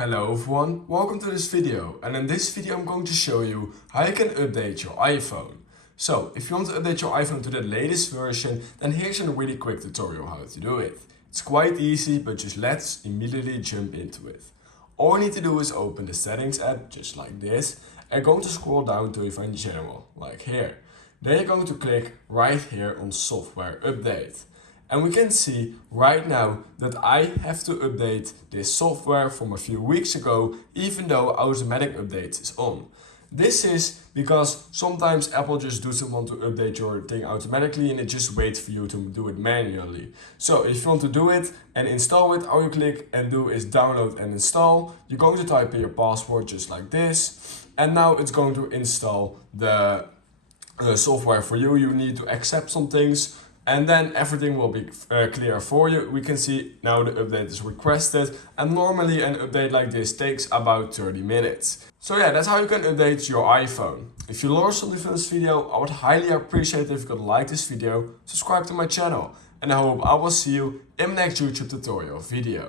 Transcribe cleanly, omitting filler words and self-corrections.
Hello everyone, welcome to this video, and in this video I'm going to show you how you can update your iPhone. So if you want to update your iPhone to the latest version, then here's a really quick tutorial how to do it. It's quite easy, but just let's immediately jump into it. All you need to do is open the settings app just like this and going to scroll down till you find general, like here. Then you're going to click right here on software update. And we can see right now that I have to update this software from a few weeks ago, even though automatic updates is on. This is because sometimes Apple just doesn't want to update your thing automatically and it just waits for you to do it manually. So if you want to do it and install it, all you click and do is download and install. You're going to type in your password just like this. And now it's going to install the software for you. You need to accept some things. And then everything will be clear for you. We can see now the update is requested, and normally an update like this takes about 30 minutes. So yeah, that's how you can update your iPhone. If you learned something from this video, I would highly appreciate it if you could like this video, subscribe to my channel, and I hope I will see you in the next YouTube tutorial video.